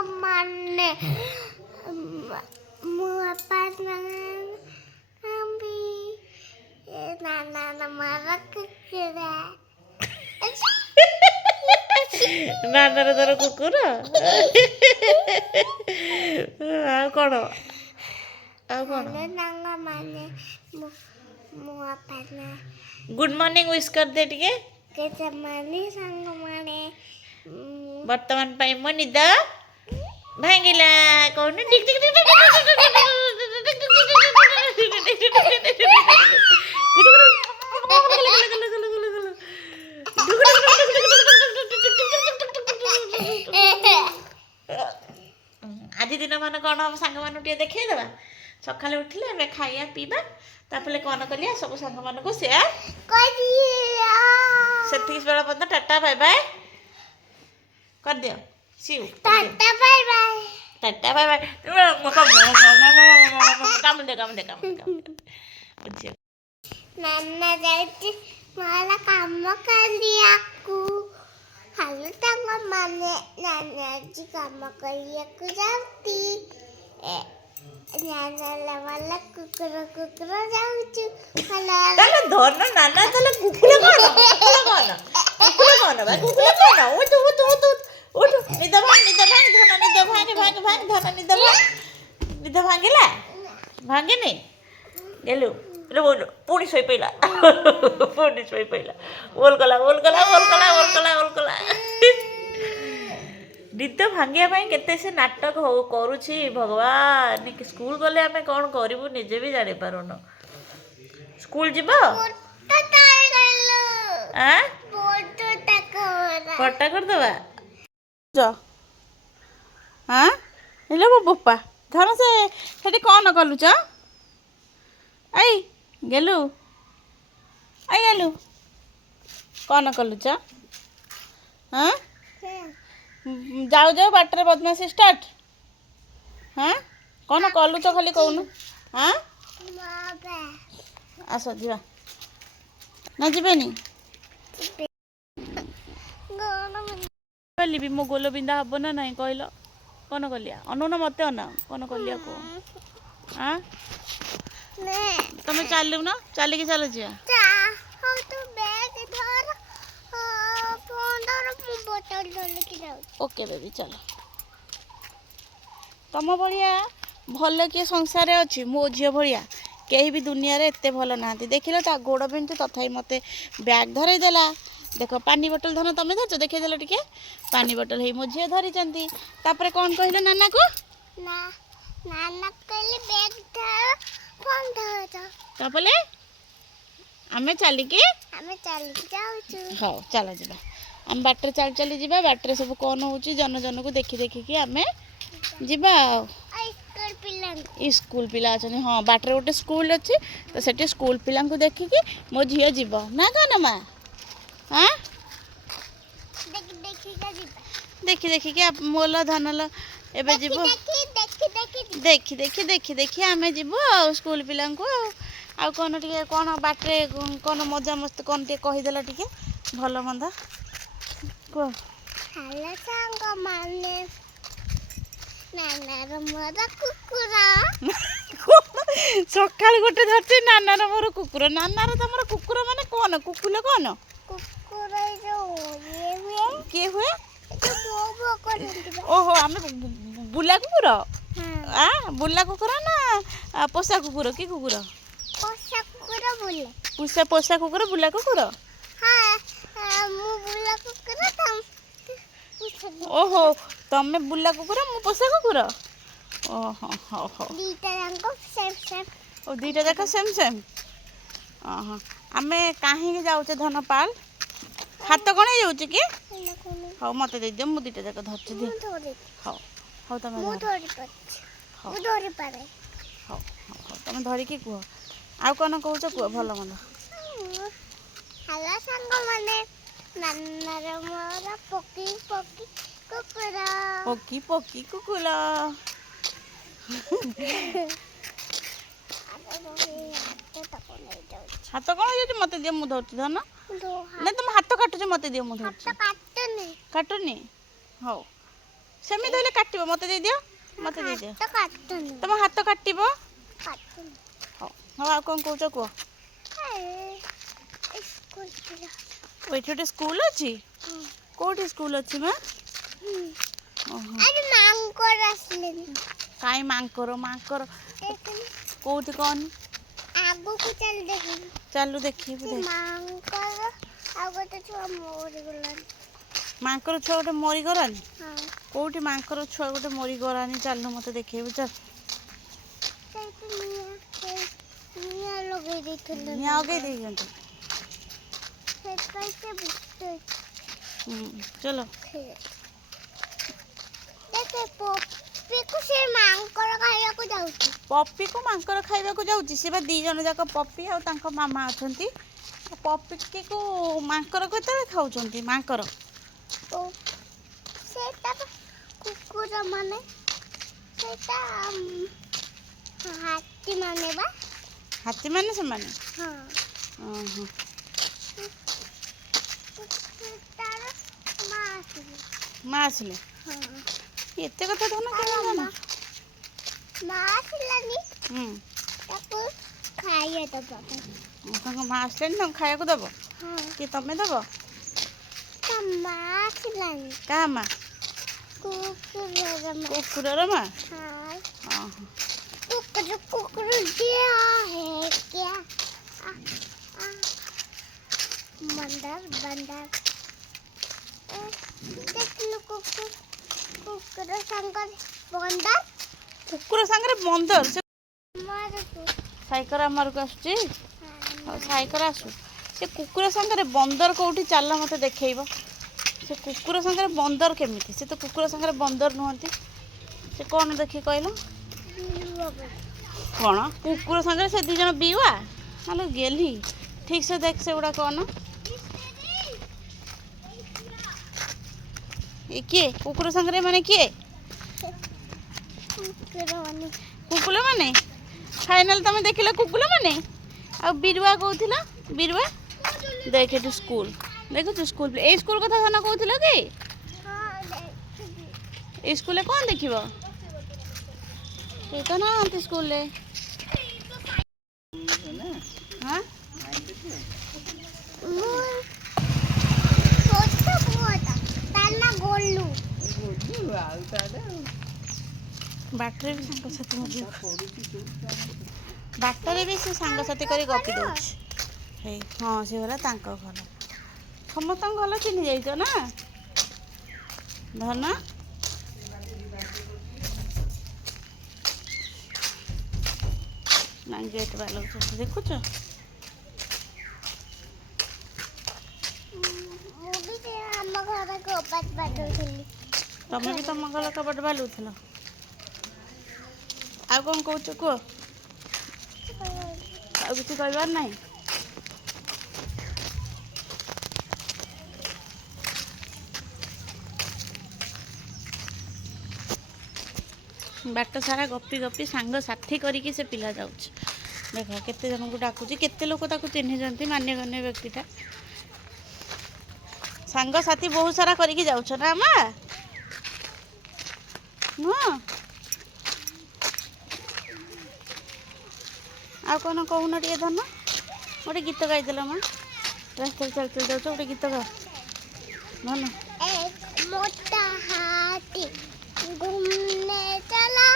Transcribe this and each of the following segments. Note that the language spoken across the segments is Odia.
ମାନେ ମୁଁ ବାପା ନାନା ମାର କୁକୁରା ନାନାର ତୋର କୁକୁର ଆଉ କ'ଣ ଆଉ କ'ଣ ନାନା ମାନେ ମୁଁ ବାପା ନା ଗୁଡ୍ ମର୍ଣ୍ଣିଂ ୱିଶ୍ କରିଦେ ଟିକେ କେତେମାନେ ସାଙ୍ଗମାନେ ବର୍ତ୍ତମାନ ପାଇଁ ମୋ ନିଦ ଭାଙ୍ଗିଲା କହୁନୁ ଆଜି ଦିନ ମାନେ କ'ଣ ହବ ସାଙ୍ଗମାନଙ୍କୁ ଟିକେ ଦେଖେଇଦେବା ସକାଳେ ଉଠିଲେ ଆମେ ଖାଇବା ପିଇବା ତାପରେ କ'ଣ କରିବା ସବୁ ସାଙ୍ଗମାନଙ୍କୁ ସେୟାର ସେତିକି ବେଳ ପର୍ଯ୍ୟନ୍ତ ଟାଟା ବାଏ ବାଏ କରିଦିଅ see you tata bye bye tata bye bye କାମ ଦେ ନାନା ଯାଉଛି ମୋର କାମ କରିବାକୁ ହାଲୋ ତାଙ୍କ ମାନେ ନାନା ଆଜି କାମ କରିବାକୁ ଯାଉଛି ନାନା ଭଲ କୁକୁର ଯାଉଛୁ ତାହେଲେ ଧନ ନାନା ତାହେଲେ କୁକୁର କ'ଣ ଉଠୁ ନିଦ ଭାଙ୍ଗି ଧନ ନିଦ ଭାଙ୍ଗିଲା ଭାଙ୍ଗିନି ଗେଲୁ ପୁଣି ଶୋଇପଇଲା ଓଲ କଲା ନିଦ ଭାଙ୍ଗିବା ପାଇଁ କେତେ ସେ ନାଟକ କରୁଛି ଭଗବାନ ସ୍କୁଲ ଗଲେ ଆମେ କ'ଣ କରିବୁ ନିଜେ ବି ଜାଣିପାରୁନୁ ସ୍କୁଲ ଯିବ ଫଟା କରିଦେବା ହେଲେ ମୋ ବୋପା ଧର ସେଠି କ'ଣ କଲୁଛ ଏଇ ଗେଲୁ କ'ଣ କଲୁଛ ଯାଉ ବାଟରେ ବଦମାସି ଷ୍ଟାର୍ଟ କ'ଣ କଲୁଛ ଖାଲି କହୁନୁ ଆସ ଯିବା ନା ଯିବେନି କହିଲି ମୋ ଗୋଲ ବିନ୍ଧା ହବ ନା ନାହିଁ କହିଲ କ'ଣ କଲିଆ ଅନଉନ ମତେ କ'ଣ କଲିଆ କୁହ ତମେ ଚାଲୁନ ଚାଲିକି ଚାଲ ଯିବା ଓକେ ବେବି ଚାଲ ତମ ଭଳିଆ ଭଲ କିଏ ସଂସାରରେ ଅଛି ମୋ ଝିଅ ଭଳିଆ କେହି ବି ଦୁନିଆରେ ଏତେ ଭଲ ନାହାନ୍ତି ଦେଖିଲ ତା ଗୋଡ଼ ବିନ୍ଧୁ ତଥାପି ମୋତେ ବ୍ୟାଗ୍ ଧରେଇଦେଲା ଦେଖ ପାଣି ବୋଟଲ ଧର ତମେ ଧରିଛ ଦେଖେଇଦେଲ ଟିକେ ପାଣି ବୋଟଲ ହେଇ ମୋ ଝିଅ ଧରିଛନ୍ତି ତାପରେ କ'ଣ କହିଲ ନାନାକୁ ତାପରେ ଆମେ ଚାଲିକି ଯାଉଛୁ ହଉ ଚାଲ ଯିବା ଆମେ ବାଟରେ ଚାଲି ଯିବା ବାଟରେ ସବୁ କ'ଣ ହେଉଛି ଜନକୁ ଦେଖିକି ଆମେ ଯିବା ଆଉ ସ୍କୁଲ ପିଲା ଅଛନ୍ତି ହଁ ବାଟରେ ଗୋଟେ ସ୍କୁଲ ଅଛି ତ ସେଠି ସ୍କୁଲ ପିଲାଙ୍କୁ ଦେଖିକି ମୋ ଝିଅ ଯିବ ନା କ'ଣ ମା ଦେଖିକି ମୋଲ ଧନଲ ଏବେ ଯିବୁ ଦେଖି ଆମେ ଯିବୁ ଆଉ ସ୍କୁଲ ପିଲାଙ୍କୁ ଆଉ କ'ଣ ଟିକେ କ'ଣ ବାଟରେ କ'ଣ ମଜାମସ୍ତି କ'ଣ ଟିକେ କହିଦେଲ ଟିକେ ଭଲ ମନ୍ଦ କୁହ ହାଲୋ ସାଙ୍ଗମାନେ ନାନାର ମୋର କୁକୁର ସକାଳୁ ଗୋଟେ ଧରିଛି ନାନାର ମୋର କୁକୁର ନାନାର ତମର କୁକୁର ମାନେ କ'ଣ କୁକୁର କ'ଣ କୁକୁର କିଏ ହୁଏ ଓହୋ ଆମେ ବୁଲା କୁକୁର ବୁଲା କୁକୁର ନା ପୋଷା କୁକୁର କି କୁକୁର ପୋଷା କୁକୁର ବୁଲା କୁକୁର ଓହୋ ତମେ ବୁଲା କୁକୁର ମୁଁ ପୋଷା କୁକୁର ଓହୋ ହଉ ଦୁଇଟା ଯାକ ସେମ୍ ଆମେ କାହିଁକି ଯାଉଛେ ଧନପାଲ ହାତ କ'ଣ ହେଇଯାଉଛି କି ହଉ ମୋତେ ଦେଇଦିଅ ମୁଁ ଦୁଇଟା ଯାକ ଧରିଛି ହଉ ତମେ ହଉ ତମେ ଧରିକି କୁହ ଆଉ କ'ଣ କହୁଛ କୁହ ଭଲ ମନ୍ଦ ହାଲୋ ସାଙ୍ଗମାନେ ନାନାର ମୋର ପକି କୁକୁର ହାତ କ'ଣ ହେଇଯାଉଛି ମୋତେ ଦିଅ ମୁଁ ଧରୁଛି ଧନ ନା ତମ ହାତ କାଟୁଛ ମୋତେ ଦିଅ ମୁଁ ଧରୁଛି କାଟୁନି ହଉ ସେମିତି ହେଲେ କାଟିବ ମତେ ଦେଇଦିଅ ମତେ ଦେଇଦିଅ ତ କାଟୁନି ତମ ହାତ କାଟିବ କାଟୁନି ହଉ ହଉ ଆଉ କ'ଣ କହୁଛ କୁହ ସ୍କୁଲ ଥିଲା ଏଇଠି ଗୋଟେ ସ୍କୁଲ ଅଛି କୋଉଠି ସ୍କୁଲ ଅଛି ମା ଓହୋ ଆରେ ମାଙ୍କର ଆସିଲେନି କାଇଁ ମାଙ୍କର କୋଉଠି କହନି ଆଗକୁ ଚାଲି ଦେଖିବି ଚାଲୁ ଦେଖିବୁ ମାଙ୍କର ଆଉ ଗୋଟେ ଛୁଆ ମରିଗଲାଣି ମାଙ୍କର ଛୁଆ ଗୋଟେ ମରିଗଲାଣି ହଁ କୋଉଠି ମାଙ୍କର ଛୁଆ ଗୋଟେ ମରିଗଲାଣି ଚାଲୁ ମତେ ଦେଖେଇବୁ ଚାଲ ନିଆଁ ଲଗେଇ ଦେଇଥିଲେ ନିଆଁ ଲଗେଇ ଦେଇଛନ୍ତି ସେଥିପାଇଁ ସେ ବୁଝେ ଚलो ଦେଖେ ପପିକୁ ସେ ମାଙ୍କର ଖାଇବାକୁ ଯାଉଛି ପପିକୁ ମାଙ୍କର ଖାଇବାକୁ ଯାଉଛି ସେ ବା 2 ଜଣ ଯାକ ପପି ଆଉ ତାଙ୍କ ମାମା ଅଛନ୍ତି ପପିକୁ ମାଙ୍କର କେତେବେଳେ ଖାଉଛନ୍ତି ମାଙ୍କର ସେଟା କୁକୁର ମାନେ ସେଟା ହାତୀ ମାନେ ବା ହାତୀ ମାନେ ସେମାନେ ହଁ ଓହୋ ତାର ମା ଆସିଲେ ମା ଆସିଲେ ହଁ ଏତେ କଥା ଧନ କେମିତି ଜାଣିଲ ମା ଆସିଲାନି ତାକୁ ଖାଇବା ଦବା ତାଙ୍କ ମା ଆସିଲେନି ତାଙ୍କୁ ଖାଇବାକୁ ଦବ କି ତମେ ଦବ ତା ମା ଆସିଲାନି କାହା ମା कुकुर ମା हाँ ଓହୋ कुकुर दिया है क्या बंदर बंदर देख लो कुकुर संगर बंदर କୁକୁର ସାଙ୍ଗରେ ବନ୍ଦର ସେ मारो ସାଇକର ଆମରକୁ ଆସୁଛି ଆଉ ସାଇକର ଆସୁ ସେ କୁକୁର ସାଙ୍ଗରେ ବନ୍ଦର କୋଉଠି ଚାଲ ମତେ ଦେଖେଇବ ସେ କୁକୁର ସାଙ୍ଗରେ ବନ୍ଦର କେମିତି ସେ ତ କୁକୁର ସାଙ୍ଗରେ ବନ୍ଦର ନୁହନ୍ତି ସେ କ'ଣ ଦେଖି କହିଲ କ'ଣ କୁକୁର ସାଙ୍ଗରେ ସେ 2 ଜଣ ବିୱା ନହେଲେ ଗେଲି ଠିକ ସେ ଦେଖ ସେଗୁଡ଼ା କ'ଣ ଏ କିଏ କୁକୁର ସାଙ୍ଗରେ ମାନେ କିଏ କୁକୁର ମାନେ ଫାଇନାଲ ତମେ ଦେଖିଲ କୁକୁର ମାନେ ଆଉ ବିରୁଆ କହୁଥିଲ ବିରୁଆ ଦେଖ ଏଠି ସ୍କୁଲ ଦେଖୁଛୁ ସ୍କୁଲ ଏଇ ସ୍କୁଲ କଥା ଧନ କହୁଥିଲ କି ଏଇ ସ୍କୁଲରେ କ'ଣ ଦେଖିବ କେହି ତ ନାହାନ୍ତି ସ୍କୁଲରେ ହଁ ବାଟରେ ବି ସାଙ୍ଗସାଥି ବାଟରେ ବି ସେ ସାଙ୍ଗସାଥି କରି ଗପି ଦେଉଛି ହେଇ ହଁ ସେ ହେଲା ତାଙ୍କ ଘର ସମସ୍ତଙ୍କ ଭଲ ଚିହ୍ନି ଯାଇଛ ନା ଧନ ନା ଗେଟ୍ ବାଲଉଛନ୍ତି ଦେଖୁଛ ତମେ ବି ତମ ଘର କବାଟ ବାଲୁଥିଲ ଆଉ କ'ଣ କହୁଛ କୁହ ଆଉ କିଛି କହିବାର ନାହିଁ ବାଟ ସାରା ଗପି ଗପି ସାଙ୍ଗସାଥି କରିକି ସେ ପିଲା ଯାଉଛି ଦେଖ କେତେ ଜଣଙ୍କୁ ଡାକୁଛି କେତେ ଲୋକ ତାକୁ ଚିହ୍ନିଛନ୍ତି ମାନ୍ୟଗଣ୍ୟ ବ୍ୟକ୍ତିଟା ସାଙ୍ଗସାଥି ବହୁତ ସାରା କରିକି ଯାଉଛ ନା ମା ନୁହଁ ଆଉ କ'ଣ କହୁନ ଟିକେ ଧନ ଗୋଟେ ଗୀତ ଗାଇଦେଲ ମା ରାସ୍ତାରେ ଚାଲି ଚାଲି ଯାଉଛ ଗୋଟେ ଗୀତ ଗାଅ ଧନ मोटा हाथी घूमने चला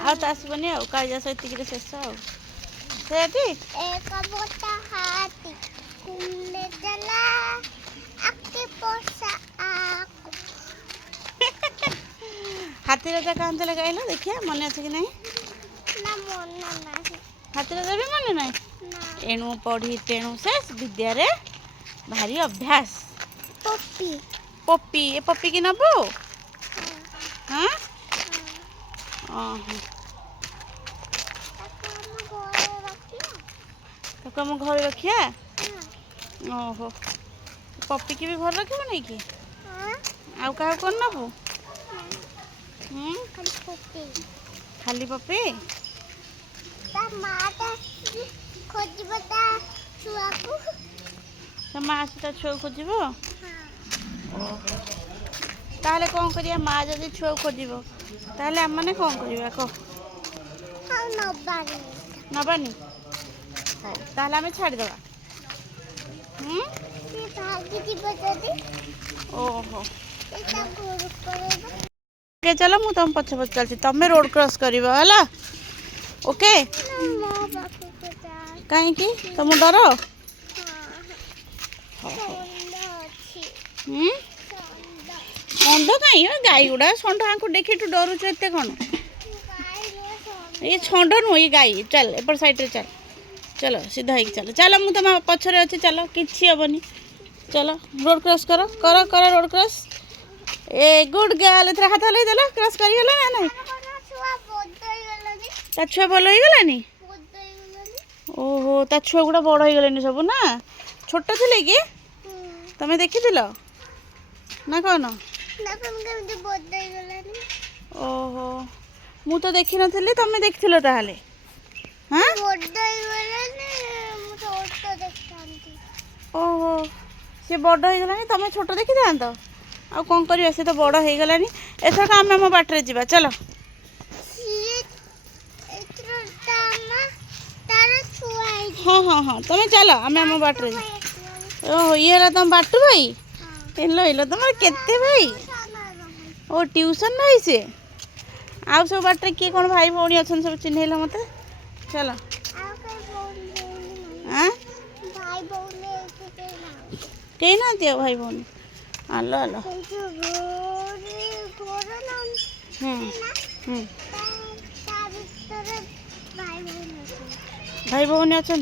ଆଉ ତ ଆସିବନି ଆଉ କାଳିଜା ସେତିକିରେ ଶେଷ ଆଉ ସେଠି एक मोटा हाथी घूमने चला आके पोसा आको ହାତୀ ରାଜା କାନ୍ଥରେ ଗାଇଲ ଦେଖିଆ ମନେ ଅଛି କି ନାହିଁ ना मोना नहीं ହାତୀ ରାଜା ବି ମନେ ନାହିଁ ना ଏଣୁ ପଢ଼ି ତେଣୁ ଶେଷ ବିଦ୍ୟାରେ ଭାରି ଅଭ୍ୟାସ पप्पी ପପି ଏ ପପି କି ନବୁ ହଁ ଓହୋ ତାକୁ ଆମ ଘରେ ରଖିବା ଓହୋ ପପିକି ବି ଘରେ ରଖିବ ନାଇଁ କି ଆଉ କାହାକୁ କ'ଣ ନବୁ ଖାଲି ପପି ତା ମାଟା ଖୋଜିବ ତା ଛୁଆକୁ ତା ମା ଆସି ତା ଛୁଆକୁ ଖୋଜିବ ଓହୋ ତା ताहले कौन करिया माँ जदि छुआ खोजिब ताहले आम मैंने कौन करिया कह नबानी हौ ताहले आम छाड़ीदे ओहो ओके चलो मु तुम पछ पछ चलती तमें रोड क्रॉस कर ओके कहीं तुम डर षंढ कहीं गाई गुड़ा षंढ आंकु देखी तू डरुच एत कौन ये षंढ नुह ये गाई चल एपट साइड रे चल चलो सीधा ही चलो चलो मु तुम पछरे अच्छे चलो किसी हेनी चलो रोड क्रॉस करो करो करो road cross a good girl एथरा हाथ हलै देला क्रॉस करी गेला ना नहीं ता छुआ भल हो गलानी ओहो ता छुआ गुड़ा बड़ हो गलानी सब ना छोट थिले कि तमे देखिथिलो ना कौन ओहो मु तो देखि नथिली तमे देखिथिलो ताहाले हां ओहो से बड़ हो गलानी तमे छोट देखि थांत आ कौन करिया से तो बड़ हो गलानी एथर आम आम बाटर जीवा चलो हाँ हाँ हाँ तुम चलो आम आम बाटर ओहो ये तुम बाटू भाई हेलो हेलो तुम केते भाई ओ ट्यूशन भाई से आउ सब बाटर किए कौन भाई भौणी अच्छा सब चिन्हल मत चलो हाँ कहीं ना भाई भौणी आलो आलो भाई भौणी अच्छा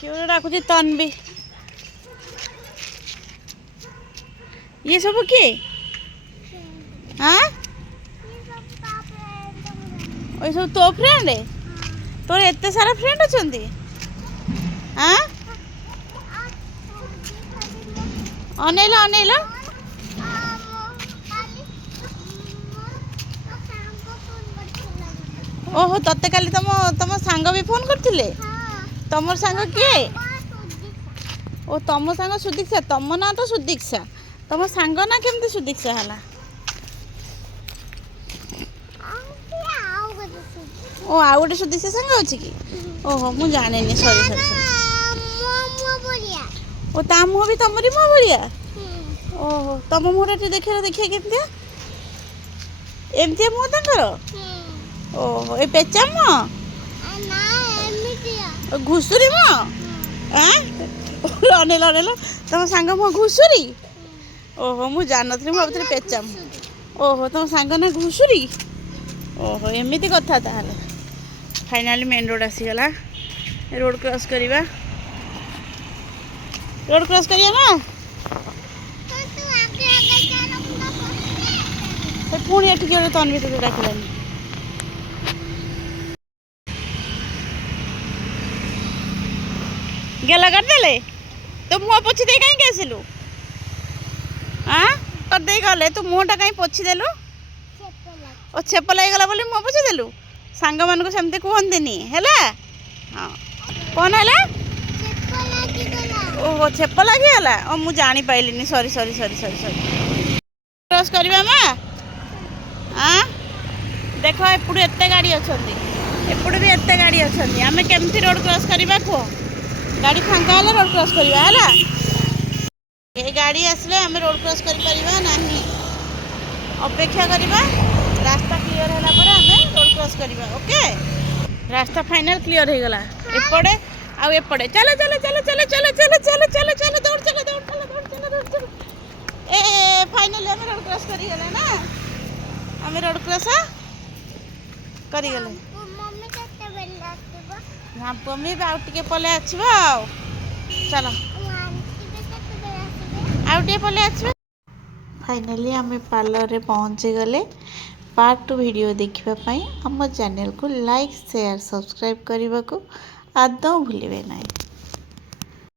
क्यों डाकुची तन्वी ये सब किए हाँ ओई सब तो फ्रेंड तोर एते सारा फ्रेंड अच्छा हाँ अनेला अनेला ओहो तते काली तुम तुम सांग भी फोन करथिले तुम सांग किए ओ तुम सांग सुदीक्षा तुम ना तो सुदीक्षा तुम सांग ना केमती सुदीक्षा हला ओ आउ गोटे सुदीक्षा सांग अच्छी कि ओहो मु जाने सॉरी सॉरी ओ ता मुह भी तुमरी मुह भाया ओहो तुम मुहटा टे देखिए देखिए केमती एमती मुह तर ओहो ए पेचा मुह घुसुरी मुह अनेल अनेल तुम सांग मुह घुसुरी ओहो मु जान नी भावुली पेचा ओहो तुम सांग ना घुसुरी ओहो एमती कथा ताहले फाइनाली मेन रोड आसीगला रोड क्रॉस करवा रोड क्रॉस करिया ना पुणी एठिक तन्वी तुझे डाकिलानी गेला करदेले तो मुह पोछि दे कहीं आसिलु हाँ करदे गले तू मुहटा कहीं पोछि देलु ओ छेप लगला बोली मुह पोछि देलु सांग मानक सेमती कहंतिनी हैला हाँ कौन है ओहो छेप लगिगला ओ मु जानी पाइलिनी sorry sorry sorry sorry sorry cross करवा माँ हाँ देख एपटू एत गाड़ी अच्छा एपटू भी एत गाड़ी अच्छा आम केमती रोड क्रॉस करवा कह गाड़ी फांका है रोड क्रॉस करवा है ये गाड़ी आसले आम रोड क्रॉस कर नहीं अपेक्षा करवा रास्ता क्लीयर है आम रोड क्रॉस करवा ओके रास्ता फाइनल क्लीयर हो गला एपटे आउ एपटे चलो चलो चलो चलो चलो चलो चलो चलो चलो दौड़ चलो दौड़ चलो दौड़ चलो दौड़ चलो ए फाइनली आम रोड क्रॉस कर गले ना आम रोड क्रॉस कर गले हाँ मम्मी आउ टे पले आसो चलो आउ टे पले आस फाइनली आम पार्लर रे पहुँची गले पार्ट 2 वीडियो देखिए आम चैनल को लाइक शेयर सब्सक्राइब करने को आदौ भूलिए ना।